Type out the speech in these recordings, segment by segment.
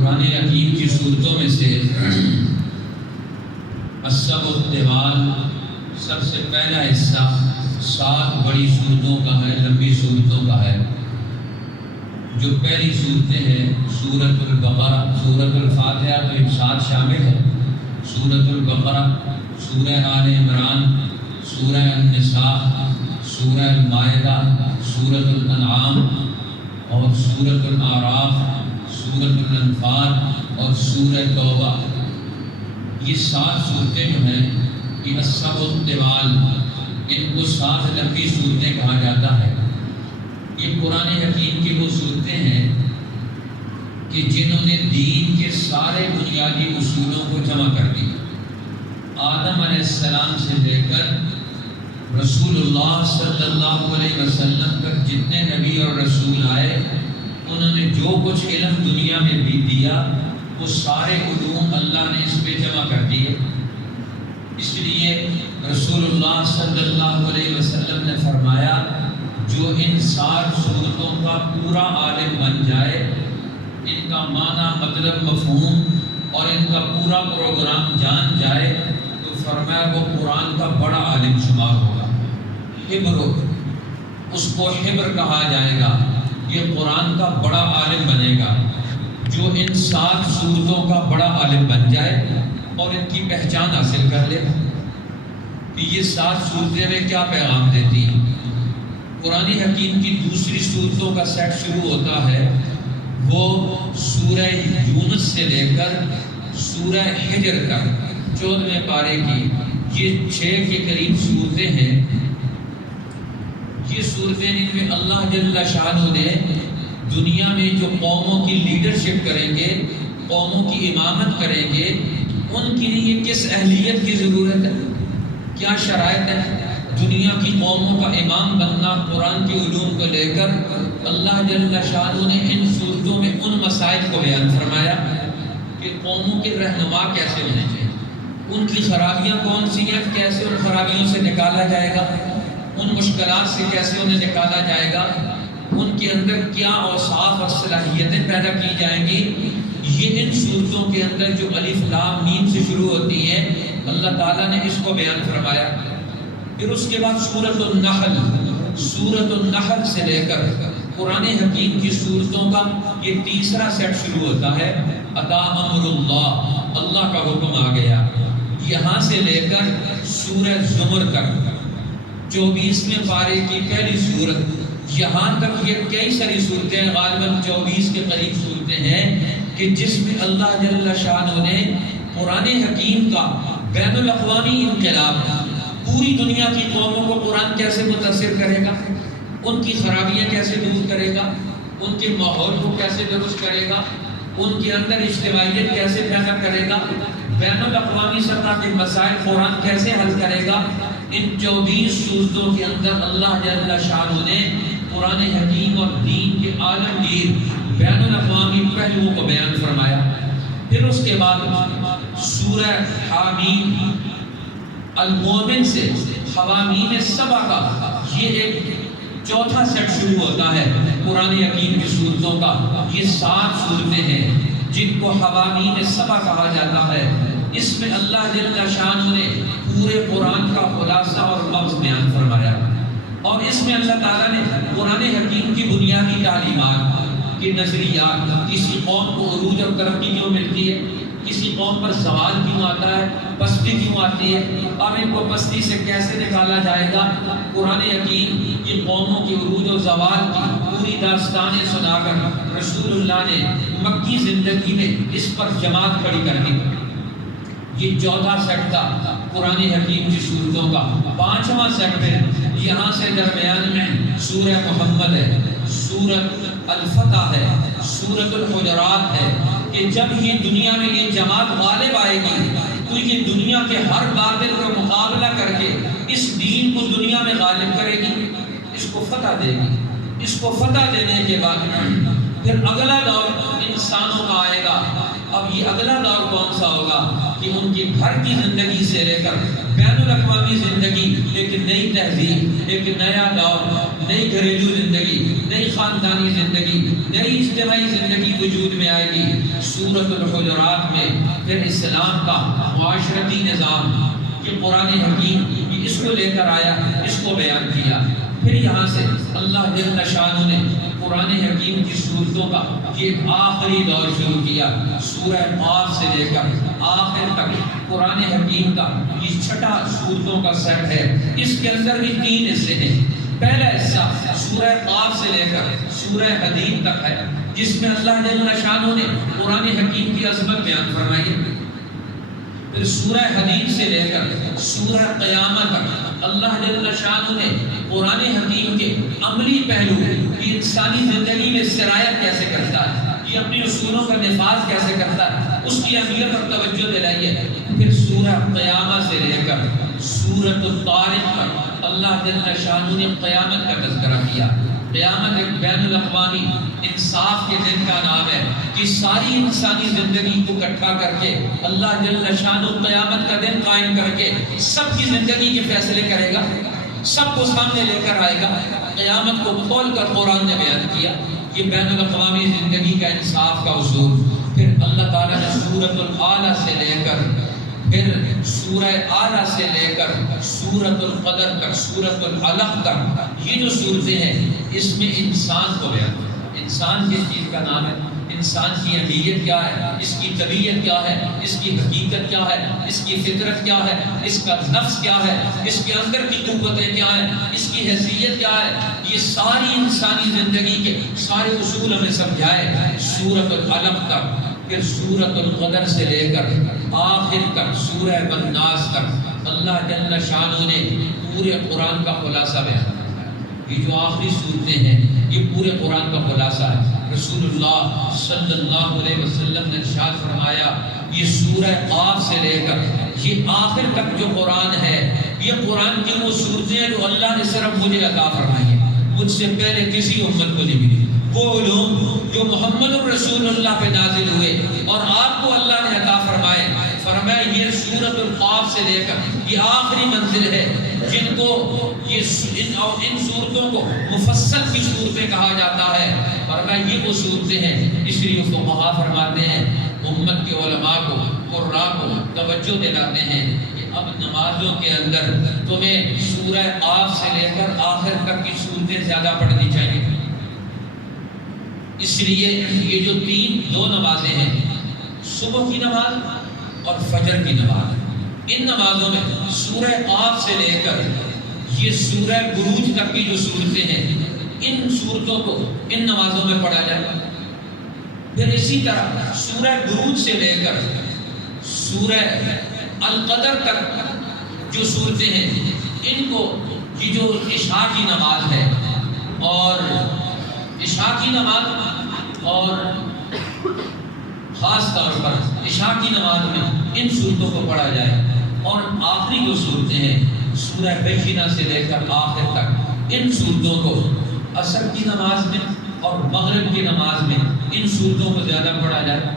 قرآن حکیم کی صورتوں میں سے السبع الطوال سب سے پہلا حصہ 7 بڑی صورتوں کا ہے، لمبی صورتوں کا ہے۔ جو پہلی صورتیں ہیں سورۃ البقرہ، سورۃ الفاتحہ تو ایک ساتھ شامل ہے، سورۃ البقرہ، سورہ آل عمران، سورہ النساء، سورہ المائدہ، سورۃ الانعام اور سورۃ الاعراف، سورۃ الانفال اور سورہ توبہ۔ یہ 7 صورتیں جو ہیں یہ السبع الطوال، ان کو 7 لمبی صورتیں کہا جاتا ہے۔ یہ قرآن حکیم کی وہ صورتیں ہیں کہ جنہوں نے دین کے سارے بنیادی اصولوں کو جمع کر دیا۔ آدم علیہ السلام سے لے کر رسول اللہ صلی اللہ علیہ وسلم تک جتنے نبی اور رسول آئے، انہوں نے جو کچھ علم دنیا میں بھی دیا وہ سارے علوم اللہ نے اس پہ جمع کر دیے۔ اس لیے رسول اللہ صلی اللہ علیہ وسلم نے فرمایا جو ان 7 صورتوں کا پورا عالم بن جائے، ان کا معنی مطلب مفہوم اور ان کا پورا پروگرام جان جائے تو فرمایا وہ قرآن کا بڑا عالم شمار ہوگا۔ حبر، اس کو حبر کہا جائے گا، یہ قرآن کا بڑا عالم بنے گا جو ان 7 صورتوں کا بڑا عالم بن جائے اور ان کی پہچان حاصل کر لے کہ یہ 7 صورتیں میں کیا پیغام دیتی ہیں۔ قرآن حکیم کی دوسری صورتوں کا سیٹ شروع ہوتا ہے، وہ سورہ یونس سے لے کر سورہ حجر تک 14ویں پارے کی یہ 6 کے قریب صورتیں ہیں۔ یہ صورتیں ان میں اللہ جل شانہ نے دنیا میں جو قوموں کی لیڈرشپ کریں گے، قوموں کی امامت کریں گے، ان کے لیے کس اہلیت کی ضرورت ہے، کیا شرائط ہے۔ دنیا کی قوموں کا امام بننا قرآن کے علوم کو لے کر اللہ جل شانہ نے ان صورتوں میں ان مسائل کو بیان فرمایا کہ قوموں کے رہنما کیسے ہونے چاہیے، ان کی خرابیاں کون سی ہیں، کیسے ان خرابیوں سے نکالا جائے گا، ان مشکلات سے کیسے انہیں نکالا جائے گا، ان کے اندر کیا اوصاف اور صلاحیتیں پیدا کی جائیں گی۔ یہ ان صورتوں کے اندر جو الف لام میم سے شروع ہوتی ہیں اللہ تعالیٰ نے اس کو بیان فرمایا۔ پھر اس کے بعد سورۃ النحل، سورۃ النحل سے لے کر قرآن حکیم کی صورتوں کا یہ تیسرا سیٹ شروع ہوتا ہے، اتا امر اللہ، اللہ کا حکم آ گیا۔ یہاں سے لے کر سورہ زمر تک 24ویں پارے کی پہلی صورت، یہاں تک یہ کئی ساری صورتیں، غالباً 24 کے قریب صورتیں ہیں کہ جس میں اللہ جل شانہ نے قرآن حکیم کا بین الاقوامی انقلاب، پوری دنیا کی قوموں کو قرآن کیسے متاثر کرے گا، ان کی خرابیاں کیسے دور کرے گا، ان کے ماحول کو کیسے درست کرے گا، ان کے اندر اجتماعیت کیسے پیدا کرے گا، بین الاقوامی سطح کے مسائل قرآن کیسے حل کرے گا۔ ان 24 صورتوں کے اندر اللہ جل شانہ نے قرآن حکیم اور دین کے عالمگیر بین الاقوامی پہلوؤں کو بیان فرمایا۔ پھر اس کے بعد سورہ حامیم، المومن سے حوامیم 7 کا یہ ایک چوتھا سیٹ شروع ہوتا ہے قرآن حکیم کی صورتوں کا۔ یہ 7 صورتیں ہیں جن کو حوامیم 7 کہا جاتا ہے۔ اس میں اللہ جل شانہ نے پورے قرآن کا خلاصہ اور مغز بیان فرمایا، اور اس میں اللہ تعالیٰ نے قرآن حکیم کی بنیادی تعلیمات کے نظریات، کسی قوم کو عروج اور ترقی کیوں ملتی ہے، کسی قوم پر زوال کیوں آتا ہے، پستی کیوں آتی ہے، اب ان کو پستی سے کیسے نکالا جائے گا۔ قرآن حکیم یہ قوموں کی عروج و زوال کی پوری داستانیں سنا کر رسول اللہ نے مکی زندگی میں اس پر جماعت کھڑی کر دی۔ یہ 14 سیٹ تھا قرآن حکیم کی صورتوں کا۔ 5واں سیٹ ہے، یہاں سے درمیان میں سورہ محمد ہے، سورۃ الفتح ہے، سورۃ الحجرات ہے کہ جب یہ دنیا میں یہ جماعت غالب آئے گی تو یہ دنیا کے ہر باطل کا مقابلہ کر کے اس دین کو دنیا میں غالب کرے گی، اس کو فتح دے گی۔ اس کو فتح دینے کے بعد پھر اگلا دور انسانوں کا آئے گا۔ اب یہ اگلا دور کون سا ہوگا کہ ان کے گھر کی زندگی سے لے کر بین الاقوامی زندگی، ایک نئی تہذیب، ایک نیا دور، نئی گھریلو زندگی، نئی خاندانی زندگی، نئی اجتماعی زندگی وجود میں آئے گی۔ سورۃ الحجرات میں پھر اسلام کا معاشرتی نظام، یہ قرآن حکیم یہ اس کو لے کر آیا، اس کو بیان کیا۔ پھر یہاں سے اللہ جل شانہ نے قرآن حکیم کی صورتوں کا یہ آخری دور شروع کیا، سورہ قاف سے لے کر آخر تک قرآن حکیم کا یہ چھٹا صورتوں کا سیٹ ہے۔ اس کے اندر بھی 3 حصے ہیں۔ پہلا حصہ سورہ قاف سے لے کر سورہ حدید تک ہے، جس میں اللہ جل شانہ نے قرآن حکیم کی عظمت بیان فرمائی ہے۔ پھر سورہ حدید سے لے کر سورہ قیامت تک اللہ جل شانہ نے قرآن حکیم کے عملی پہلو کی انسانی زندگی میں سرایت کیسے کرتا ہے، یہ اپنے اصولوں کا نفاذ کیسے کرتا ہے، اس کی اہمیت اور توجہ دلائی ہے۔ پھر سورہ قیامت سے لے کر سورۃ الطارق تک اللہ جل شانہ نے قیامت کا تذکرہ کیا۔ قیامت ایک بین الاقوامی انصاف کے دن کا نام ہے کہ ساری انسانی زندگی کو اکٹھا کر کے اللہ جل شانہ قیامت کا دن قائم کر کے سب کی زندگی کے فیصلے کرے گا، سب کو سامنے لے کر آئے گا۔ قیامت کو کھول کر قرآن نے بیان کیا، یہ بین الاقوامی زندگی کا انصاف کا اصول۔ پھر اللہ تعالیٰ نے سورۃ الاعلیٰ سے لے کر پھر سورہ اعلیٰ سے لے کر سورۃ القدر تک، سورۃ العلق تک، یہ جو صورتیں ہیں اس میں انسان کو بیان کیا۔ انسان کس چیز کا نام ہے، انسان کی اہمیت کیا ہے، اس کی طبیعت کیا ہے، اس کی حقیقت کیا ہے، اس کی فطرت کیا ہے، اس کا نفس کیا ہے، اس کے اندر کی قوتیں کیا ہیں، اس کی حیثیت کیا ہے، یہ ساری انسانی زندگی کے سارے اصول ہمیں سمجھائے سورۃ العلق تک۔ پھر سورۃ القدر سے لے کر آخر تک سورہ والناس تک اللہ جل شانہ نے پورے قرآن کا خلاصہ بیان کیا۔ یہ جو آخری صورتیں ہیں یہ پورے قرآن کا خلاصہ ہے۔ رسول اللہ صلی اللہ علیہ وسلم نے ارشاد فرمایا، یہ سورہ قاف سے لے کر یہ آخر تک جو قرآن ہے، یہ قرآن کی وہ صورتیں ہیں جو اللہ نے صرف مجھے عطا فرمائی ہیں، مجھ سے پہلے کسی امت کو نہیں ملی۔ وہ علوم جو محمد رسول اللہ پہ نازل ہوئے اور آپ کو اللہ نے عطا فرمائے، فرمایا یہ سورۃ القاف سے لے کر یہ آخری منزل ہے جن کو ان صورتوں کو مفصل کی صورتیں کہا جاتا ہے۔ فرمایا یہ وہ صورتیں ہیں، اس لیے فقہا فرماتے ہیں، امت کے علماء کو، قراء کو توجہ دلاتے ہیں کہ اب نمازوں کے اندر تمہیں سورہ قاف سے لے کر آخر تک کی صورتیں زیادہ پڑھنی چاہیے۔ اس لیے یہ جو دو نمازیں ہیں، صبح کی نماز اور فجر کی نماز، ان نمازوں میں سورہ قاف سے لے کر یہ سورہ بروج تک کی جو صورتیں ہیں، ان صورتوں کو ان نمازوں میں پڑھا جائے۔ پھر اسی طرح سورہ بروج سے لے کر سورہ القدر تک جو صورتیں ہیں، ان کو یہ جو عشاء کی نماز ہے اور عشاء کی نماز اور خاص طور پر عشاء کی نماز میں ان صورتوں کو پڑھا جائے۔ اور آخری جو صورتیں ہیں سورہ بینہ سے لے کر آخر تک، ان صورتوں کو عصر کی نماز میں اور مغرب کی نماز میں ان صورتوں کو زیادہ پڑھا جائے۔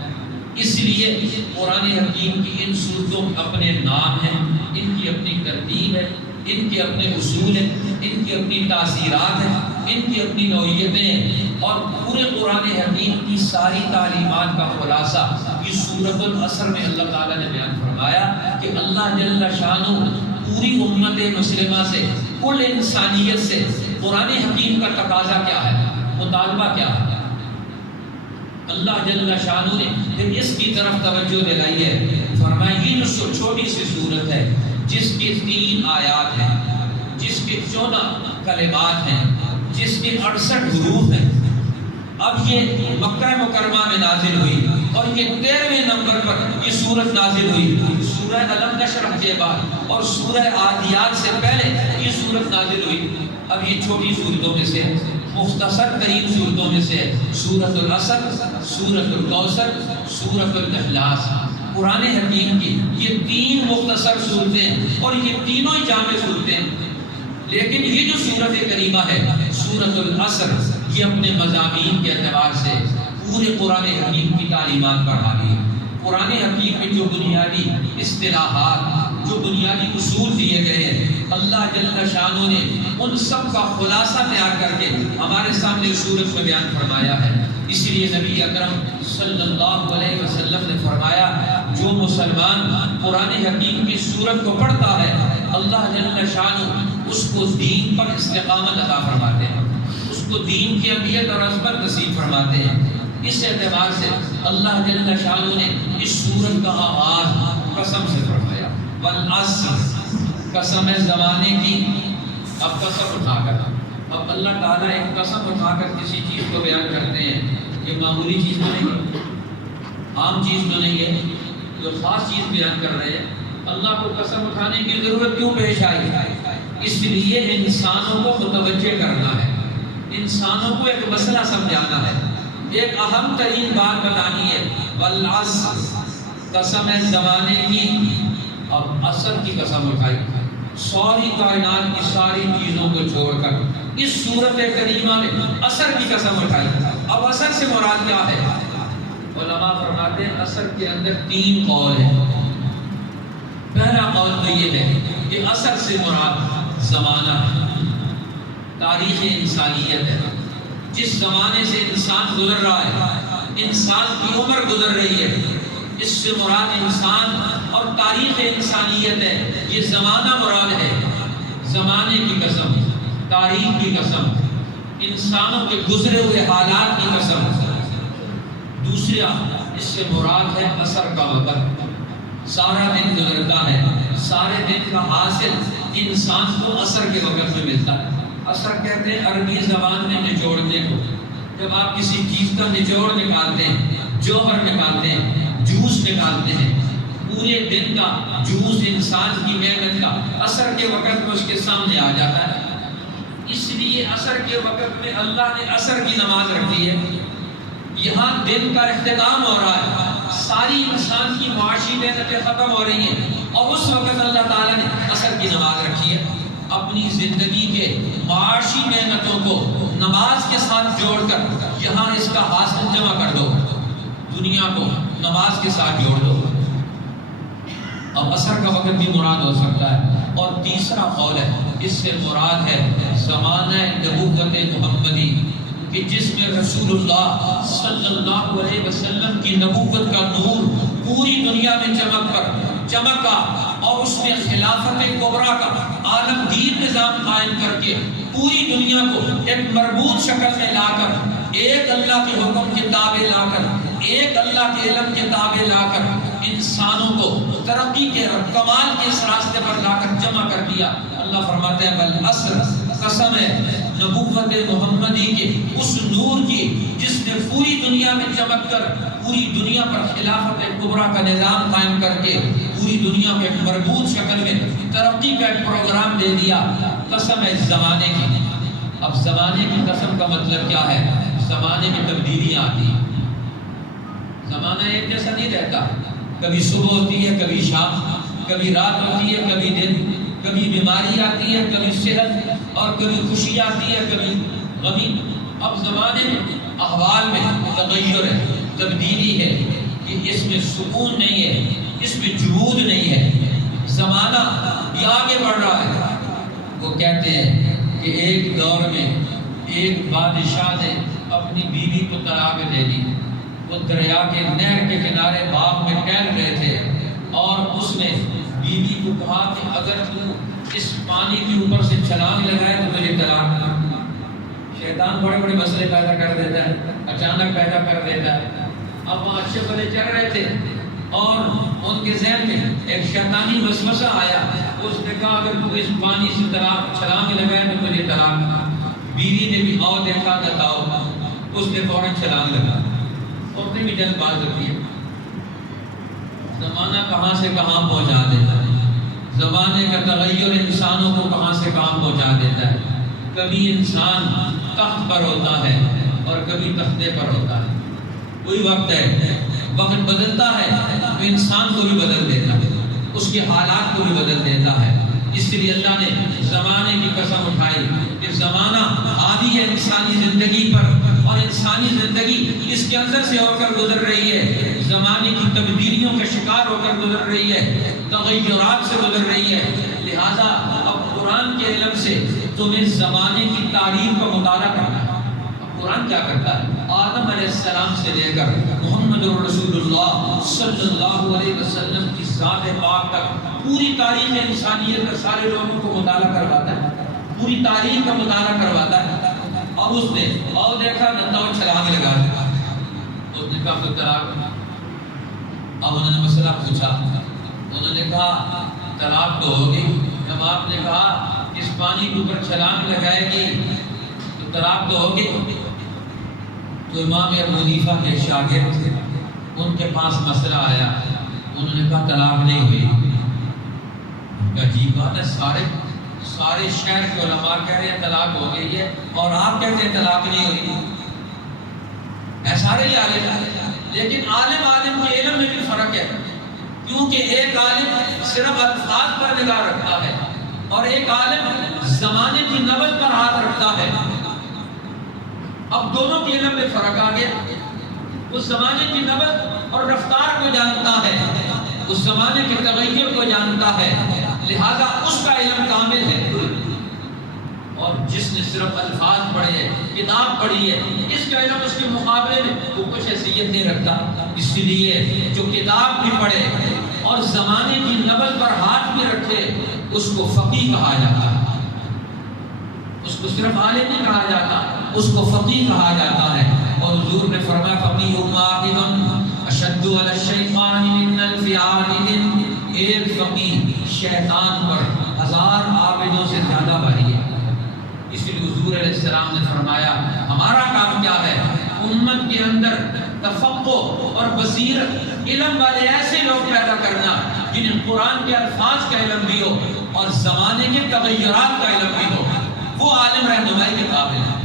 اس لیے قرآن حکیم کی ان صورتوں کے اپنے نام ہیں، ان کی اپنی ترتیب ہے، ان کے اپنے اصول ہیں، ان کی اپنی تاثیرات ہیں، ان کی اپنی نوعیتیں ہیں، اور پورے قرآن حکیم کی ساری تعلیمات کا خلاصہ یہ سورۃ العصر میں اللہ تعالیٰ نے بیان فرمایا کہ اللہ جل شانہ پوری امت مسلمہ سے، کل انسانیت سے قرآن حکیم کا تقاضا کیا ہے، مطالبہ کیا ہے۔ اللہ جل شانہ نے پھر اس کی طرف توجہ دلائی ہے، فرمایا یہ جو چھوٹی سی صورت ہے جس کے 3 آیات ہیں، جس کے 14 کلمات ہیں، جس کے 68 حروف ہیں، اب یہ مکہ مکرمہ میں نازل ہوئی اور یہ 13ویں نمبر پر یہ سورت نازل ہوئی۔ سورہ علم نشرح کے بعد اور سورہ عادیات سے پہلے یہ سورت نازل ہوئی۔ اب یہ چھوٹی صورتوں میں سے، مختصر ترین صورتوں میں سے سورۃ العصر، سورۃ الکوثر، سورۃ الاخلاص، قرآن حکیم کی یہ 3 مختصر صورتیں اور یہ تینوں ہی جامع صورتیں۔ لیکن یہ جو سورت کریمہ ہے سورۃ العصر، یہ اپنے مضامین کے اعتبار سے پورے قرآن حکیم کی تعلیمات پڑھا رہی ہے۔ قرآن حکیم میں جو بنیادی اصطلاحات جو بنیادی اصول دیے گئے ہیں، اللہ جل شانہ نے ان سب کا خلاصہ تیار کر کے ہمارے سامنے سورت میں بیان فرمایا ہے۔ اس لیے نبی اکرم صلی اللہ علیہ وسلم نے فرمایا جو مسلمان قرآن حکیم کی سورت کو پڑھتا ہے اللہ جل شانہ اس کو دین پر استقامت عطا فرماتے ہیں، اس کو دین کی اہمیت اور عظمت نصیب فرماتے ہیں۔ اس اعتبار سے اللہ جل شانہ نے اس سورت کا آغاز قسم سے فرمایا، والعصر، قسم ہے زمانے کی۔ اب قسم اٹھا کر اب اللہ تعالیٰ ایک قسم اٹھا کر کسی چیز کو بیان کرتے ہیں، یہ معمولی چیز تو نہیں ہے، عام چیز تو نہیں ہے، جو خاص چیز بیان کر رہے ہیں۔ اللہ کو قسم اٹھانے کی ضرورت کیوں پیش آئی؟ اس لیے انسانوں کو متوجہ کرنا ہے، انسانوں کو ایک مسئلہ سمجھانا ہے، ایک اہم ترین بات بتانی ہے۔ والعصر، قسم ہے زمانے کی۔ اب عصر کی قسم اٹھائی، ساری کائنات کی ساری چیزوں کو چھوڑ کر اس سورت کریمہ میں عصر کی قسم اٹھائی۔ اب عصر سے مراد کیا ہے؟ علماء فرماتے ہیں عصر کے اندر 3 قول ہیں۔ پہلا قول تو یہ ہے کہ عصر سے مراد زمانہ، تاریخ انسانیت ہے، جس زمانے سے انسان گزر رہا ہے، انسان کی عمر گزر رہی ہے، اس سے مراد انسان اور تاریخ انسانیت ہے، یہ زمانہ مراد ہے۔ زمانے کی قسم، تاریخ کی قسم، انسانوں کے گزرے ہوئے حالات کی قسم۔ دوسرا اس سے مراد ہے عصر کا وقت، سارا دن گزرتا ہے، سارے دن کا حاصل انسان کو عصر کے وقت میں ملتا ہے۔ عصر کہتے ہیں عربی زبان میں نچوڑنے کو، جب آپ کسی چیز کا نچوڑ نکالتے ہیں، جوہر نکالتے ہیں، جوس نکالتے ہیں، پورے دن کا جوس انسان کی محنت کا عصر کے وقت میں اس کے سامنے آ جاتا ہے۔ اس لیے عصر کے وقت میں اللہ نے عصر کی نماز رکھی ہے۔ یہاں دن کا اختتام ہو رہا ہے، ساری انسان کی معاشی محنتیں ختم ہو رہی ہیں، اور اس وقت اللہ تعالیٰ نے عصر کی نماز رکھی ہے۔ اپنی زندگی کے معاشی محنتوں کو نماز کے ساتھ جوڑ کر یہاں اس کا حاصل جمع کر دو، دنیا کو نماز کے ساتھ جوڑ دو۔ اب عصر کا وقت بھی مراد ہو سکتا ہے۔ اور تیسرا قول ہے، اس سے مراد ہے زمانہ نبوت محمدی، کہ جس میں رسول اللہ صلی اللہ علیہ وسلم کی نبوت کا نور پوری دنیا میں چمکا، اور اس میں خلافت کبریٰ کا عالمگیر نظام قائم کر کے پوری دنیا کو ایک مربوط شکل میں لا کر، ایک اللہ کے حکم کے تابع لا کر، ایک اللہ کے علم کے تابع لا کر انسانوں کو ترقی کے کمال کے اس راستے پر لا کر جمع کر دیا۔ اللہ فرماتے ہیں والعصر، قسم ہے نبوت محمدی کے اس نور کی جس نے پوری دنیا میں چمک کر پوری دنیا پر خلافت کبریٰ کا نظام قائم کر کے پوری دنیا کو ایک مربوط شکل میں ترقی کا ایک پروگرام دے دیا۔ قسم ہے زمانے کی۔ اب زمانے کی قسم کا مطلب کیا ہے؟ زمانے میں تبدیلیاں آتی ہیں، زمانہ ایک جیسا نہیں رہتا، کبھی صبح ہوتی ہے، کبھی شام، کبھی رات ہوتی ہے، کبھی دن، کبھی بیماری آتی ہے، کبھی صحت، اور کبھی خوشی آتی ہے، کبھی غمی۔ اب زمانے میں احوال میں تغیر ہے، تبدیلی ہے، کہ اس میں سکون نہیں ہے، اس میں جمود نہیں ہے، زمانہ یہ آگے بڑھ رہا ہے۔ وہ کہتے ہیں کہ ایک دور میں ایک بادشاہ نے اپنی بیوی کو طلاق دے دی۔ وہ دریا کے نہر کے کنارے باغ میں ٹہل رہے تھے، اور اس نے بیوی کو کہا کہ اگر تو اس پانی کے اوپر سے چھلانگ لگائے تو مجھے طلاق دے۔ شیطان بڑے بڑے مسئلے پیدا کر دیتا ہے، اچانک پیدا کر دیتا ہے۔ اب وہ اچھے بھلے چل رہے تھے، اور ان کے ذہن میں ایک شیطانی وسوسہ آیا۔ اس نے کہا اگر تو اس پانی سے چھلانگ لگائے تو مجھے طلاق دے۔ بیوی نے بھی آؤ دیکھا بتاؤ، اس نے فوراً چھلانگ لگا۔ اور بھی جلد بات ہوتی ہے، زمانہ کہاں سے کہاں پہنچا دیتا ہے، زمانے کا تغیر انسانوں کو کہاں سے کہاں پہنچا دیتا ہے۔ کبھی انسان تخت پر ہوتا ہے اور کبھی تختے پر ہوتا ہے۔ کوئی وقت ہے، وقت بدلتا ہے تو انسان کو بھی بدل دیتا ہے، اس کے حالات کو بھی بدل دیتا ہے۔ اس لیے اللہ نے زمانے کی قسم اٹھائی کہ زمانہ حاوی ہے انسانی زندگی پر، اور انسانی زندگی اس کے اندر سے ہو کر گزر رہی ہے، زمانے کی تبدیلیوں کا شکار ہو کر گزر رہی ہے۔ تغیرات سے گزر رہی ہے، لہذا اب قرآن کے علم سے تمہیں زمانے کی تاریخ کا مطالعہ کرنا ہے۔ اب قرآن کیا کرتا ہے؟ آدم علیہ السلام سے لے کر محمد رسول اللہ صلی اللہ علیہ وسلم کی ذات پاک تک پوری تاریخ انسانیت کا سارے لوگوں کو مطالعہ کرواتا ہے، پوری تاریخ کا مطالعہ کرواتا ہے۔ اب اس نے اور دیکھا نہ تو چھلانگ لگا دیا، اس نے کہا تو طلاق۔ اب انہوں نے مسئلہ پوچھا، انہوں نے کہا طلاق تو ہوگی۔ جب آپ نے کہا اس پانی کے اوپر چھلانگ لگائے گی تو طلاق تو ہوگی، تو امام ابو حنیفہ کے شاگرد تھے، ان کے پاس مسئلہ آیا، انہوں نے کہا طلاق نہیں ہوئی۔ عجیب بات ہے، سارے شہر کے علماء کہہ رہے ہیں طلاق ہو گئی ہے اور آپ کہتے ہیں طلاق نہیں ہوئی ہے، سارے ہی عالم، لیکن عالم کے علم میں بھی فرق ہے، کیونکہ ایک عالم صرف الفاظ پر نگاہ رکھتا ہے اور ایک عالم زمانے کی نبض پر ہاتھ رکھتا ہے۔ اب دونوں کے علم میں فرق آ گیا، اس زمانے کی نبض اور رفتار کو جانتا ہے، اس زمانے کے تغیر کو جانتا ہے، لہذا اس کا علم کامل ہے۔ اور جس نے صرف الفاظ پڑھے ہیں، کتاب پڑھی ہے، اس کا علم اس کے مقابلے میں وہ کچھ حیثیت نہیں رکھتا۔ اس لیے جو کتاب بھی پڑھے اور زمانے کی نبض پر ہاتھ بھی رکھے اس کو فقیہ کہا جاتا ہے، اس کو صرف عالم نہیں کہا جاتا، اس کو فقیہ کہا جاتا ہے۔ اور حضور نے فرمایا فقیہ واحد اشد علی الشیطان من الف عابد، ایک فقیہ شیطان پر 1000 عابدوں سے زیادہ بھاری ہے۔ اس لیے حضور علیہ السلام نے فرمایا ہمارا کام کیا ہے؟ امت کے اندر تفقہ اور بصیرت، علم والے ایسے لوگ پیدا کرنا جنہیں قرآن کے الفاظ کا علم بھی ہو اور زمانے کے تغیرات کا علم بھی ہو۔ وہ عالم رہنمائی کے قابل ہیں،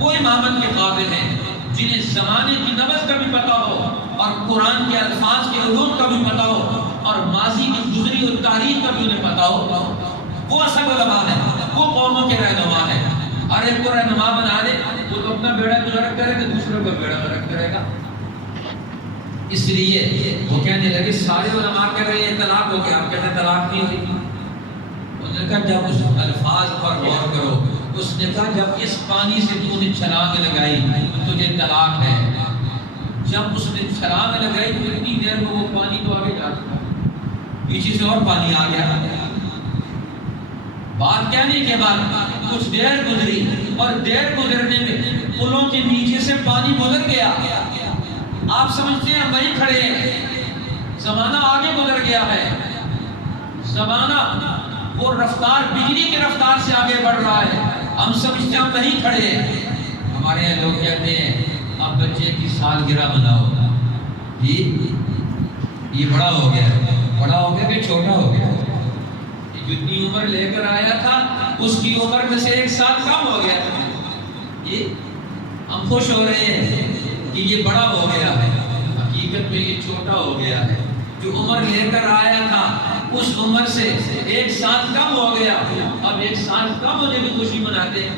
وہ امامت کے قابل ہیں، جنہیں زمانے کی نبض کا بھی پتہ ہو اور قرآن کے الفاظ کے علوم کا بھی پتہ ہو اور ماضی کی گزری ہوئی تاریخ کا بھی انہیں پتہ ہو۔ وہ اصل علماء ہیں، وہ قوموں کے رہنما ہیں۔ ہر ایک کو رہنما بنا دے وہ تو اپنا بیڑا غرق کرے گا، دوسروں کا بیڑا غرق کرے گا۔ اس لیے وہ کہنے لگے سارے علماء کہہ رہے ہیں طلاق ہو گیا، آپ کہتے ہیں طلاق نہیں ہوئی۔ انہوں نے کہا جب اس الفاظ پر غور کرو، اس نے کہا جب اس پانی سے تو نے چھلانگ لگائی تو تجھے طلاق ہے۔ جب اس نے چھلانگ لگائی تو اتنی دیر میں وہ پانی تو آگے جا چکا، پیچھے سے اور پانی آ گیا۔ بات کہنے کے بعد کچھ دیر گزری اور دیر گزرنے میں پلوں کے نیچے سے پانی گزر گیا۔ آپ سمجھتے ہیں وہیں کھڑے ہیں، زمانہ آگے گزر گیا ہے، زمانہ وہ رفتار بجلی کی رفتار سے آگے بڑھ رہا ہے، ہم سمجھتے ہیں ہم وہیں کھڑے ہیں۔ ہمارے یہاں لوگ کہتے ہیں اب بچے کی سالگرہ مناؤ، یہ بڑا ہو گیا، بڑا ہو گیا کہ چھوٹا ہو گیا؟ جتنی عمر لے کر آیا تھا اس کی عمر میں سے 1 سال کم ہو گیا۔ یہ ہم خوش ہو رہے ہیں کہ یہ بڑا ہو گیا ہے، حقیقت میں یہ چھوٹا ہو گیا ہے۔ جو عمر لے کر آیا تھا اس عمر سے 1 سال کم ہو گیا۔ اب 1 سال کم ہونے کی خوشی مناتے ہیں،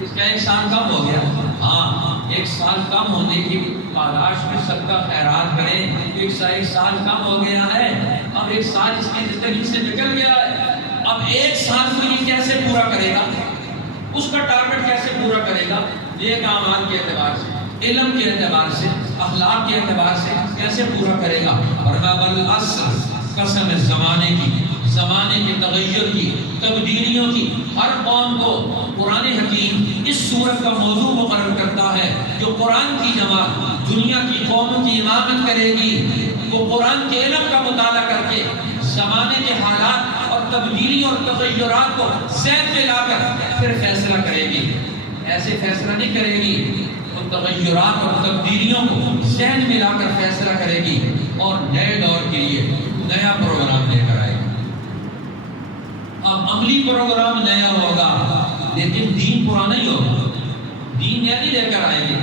اس کا 1 سال کم ہو گیا۔ ہاں 1 سال کم ہونے کی پاداش میں صدقہ خیرات کریں، 1 سال کم ہو گیا ہے، اب 1 سال اس کی زندگی سے نکل گیا ہے۔ اب 1 سال کو یہ کیسے پورا کرے گا؟ اس کا ٹارگٹ کیسے پورا کرے گا؟ نیک اعمال کے اعتبار سے، علم کے اعتبار سے، اخلاق کے اعتبار سے کیسے پورا کرے گا؟ اور بالعصر، قسم زمانے کی، زمانے کے تغیر کی، تبدیلیوں کی، ہر قوم کو قرآن حکیم اس سورت کا موضوع مقرر کرتا ہے۔ جو قرآن کی جماعت دنیا کی قوموں کی امامت کرے گی وہ قرآن کے علم کا مطالعہ کر کے زمانے کے حالات اور تبدیلیوں اور تغیرات کو ذہن میں لا کر پھر فیصلہ کرے گی۔ ایسے فیصلہ نہیں کرے گی، وہ تغیرات اور تبدیلیوں کو ذہن میں لا کر فیصلہ کرے گی اور نئے دور کے لیے نیا پروگرام لے کر آئے گی۔ اب عملی پروگرام نیا ہوگا لیکن دین پرانا ہی ہوگا، دین نیا نہیں لے کر آئیں گے۔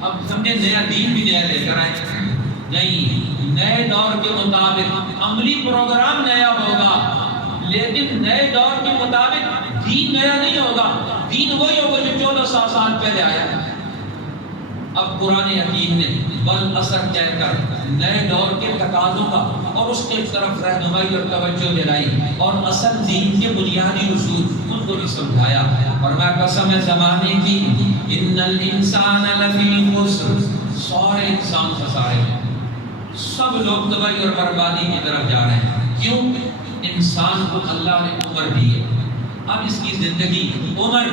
اب سمجھے نیا دین بھی نیا لے کر آئیں گے نہیں، نئے دور کے مطابق عملی پروگرام نیا ہوگا لیکن نئے دور کے مطابق دین نیا نہیں ہوگا، دین وہی ہوگا جو 1400 سال پہلے آیا۔ اب قرآن حکیم نے بالعصر کہہ کر نئے دور کے تقاضوں کا اور اس کے طرف رہنمائی اور توجہ دلائی، اور اصل دین کے بنیادی اصول ان کو بھی سمجھایا۔ فرمایا قسم ہے زمانے کی، ان الانسان لفی خسر، سارے انسان خسارے ہیں، سب لوگ تباہی اور بربادی کی طرف جا رہے ہیں۔ کیوں؟ انسان کو اللہ نے عمر دی ہے۔ اب اس کی زندگی، عمر،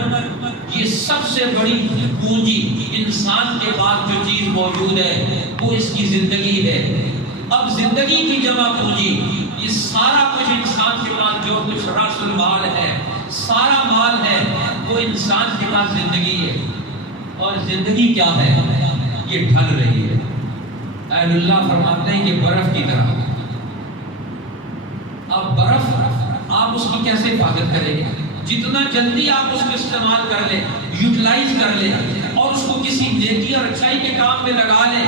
یہ سب سے بڑی پونجی انسان کے پاس جو چیز موجود ہے وہ اس کی زندگی ہے۔ اب زندگی کی جمع پونجی، یہ سارا کچھ انسان کے پاس جو کچھ راس المال ہے، سارا مال ہے، وہ انسان کے پاس زندگی ہے۔ اور زندگی کیا ہے؟ یہ ڈھل رہی ہے۔ اہل اللہ فرماتے ہیں کہ برف کی طرح۔ اب برف آپ اس کی کیسے حفاظت کریں گے؟ جتنا جلدی آپ اس کو استعمال کر لیں، یوٹیلائز کر لیں اور اس کو کسی نیکی اور اچھائی کے کام میں لگا لیں۔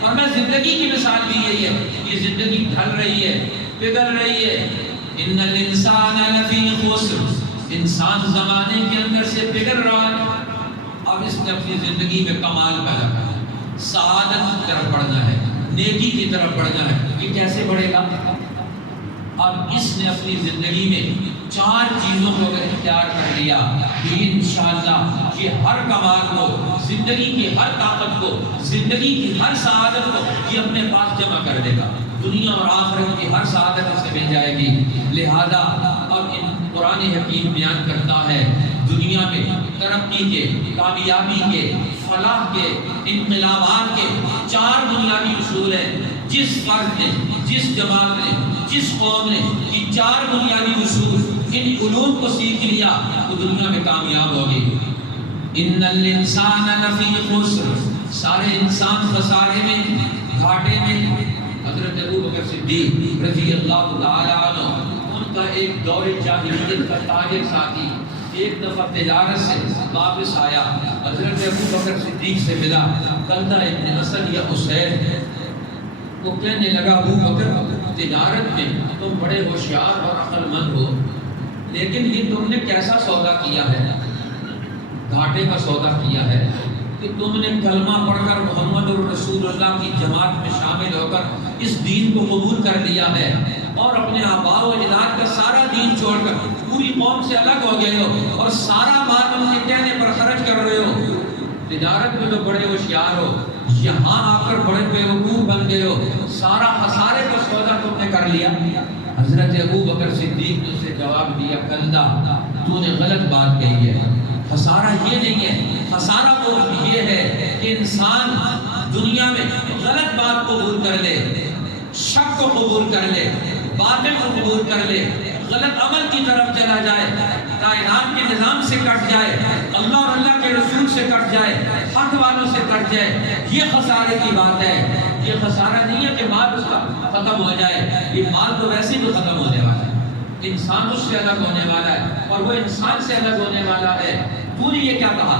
اور میں زندگی کی مثال بھی یہی ہے، یہ زندگی ڈھل رہی ہے، پگھل رہی ہے۔ ان الانسان لفی خسر، انسان زمانے کے اندر سے پگھل رہا ہے۔ اب اس نے اپنی زندگی میں کمال پیدا کرنا، سعادت کی طرف بڑھنا ہے، نیکی کی طرف بڑھنا ہے۔ یہ کیسے بڑھے گا؟ اب اس نے اپنی زندگی میں 4 چیزوں کو اگر اختیار کر لیا کہ انشاءاللہ یہ ہر کمال کو، زندگی کی ہر طاقت کو، زندگی کی ہر سعادت کو یہ اپنے پاس جمع کر دے گا، دنیا اور آخرت کی ہر سعادت اسے مل جائے گی۔ لہذا اب قرآن حکیم بیان کرتا ہے دنیا میں ترقی کے، کامیابی کے، فلاح کے، انقلابات کے 4 بنیادی اصول ہیں۔ جس فرد نے، جس جماعت نے، جس قوم نے یہ 4 بنیادی اصول، ان علوم کو سیکھ لیا تو دنیا میں کامیاب ہوگی۔ ان الانسان لفی خسر، سارے انسان خسارے میں، گھاٹے میں۔ حضرت ابوبکر صدیق رضی اللہ تعالی عنہ، ان کا ایک دور جاہلیت کا تاجر ساتھی ایک دفعہ تجارت سے واپس آیا، حضرت ابوبکر صدیق سے ملا، کلدہ ابن اسد یا اسید، وہ کہنے لگا ابوبکر تجارت میں تم بڑے ہوشیار اور عقل مند ہو، لیکن یہ تم نے کیسا سودا کیا ہے؟ گھاٹے کا سودا کیا ہے کہ تم نے کلمہ پڑھ کر محمد رسول اللہ کی جماعت میں شامل ہو کر اس دین کو قبول کر لیا ہے، اور اپنے آباء و اجداد کا سارا دین چھوڑ کر پوری قوم سے الگ ہو گئے ہو، اور سارا مال ان کے کہنے پر خرچ کر رہے ہو۔ تجارت میں تو بڑے ہوشیار ہو، یہاں آ کر بڑے بیوقوف بن گئے ہو، سارا خسارے کا سودا تم نے کر لیا۔ حضرت ابوبکر صدیق نے اسے جواب دیا، کندہ تو نے غلط بات کہی ہے، خسارہ یہ نہیں ہے، خسارہ تو یہ ہے کہ انسان دنیا میں غلط بات قبول کر لے، شک کو قبول کر لے، باطل کو قبول کر لے، غلط عمل کی طرف چلا جائے، کائنات کے نظام سے کٹ جائے، اللہ اور اللہ کے رسول سے کٹ جائے، حق والوں سے کٹ جائے، یہ خسارے کی بات ہے۔ یہ خسارہ نہیں ہے کہ مال اس کا ختم ہو جائے، یہ مال تو ویسے بھی ختم ہونے والا ہے، انسان اس سے الگ ہونے والا ہے، اور وہ انسان سے الگ ہونے والا ہے۔ پوری یہ کیا کہا؟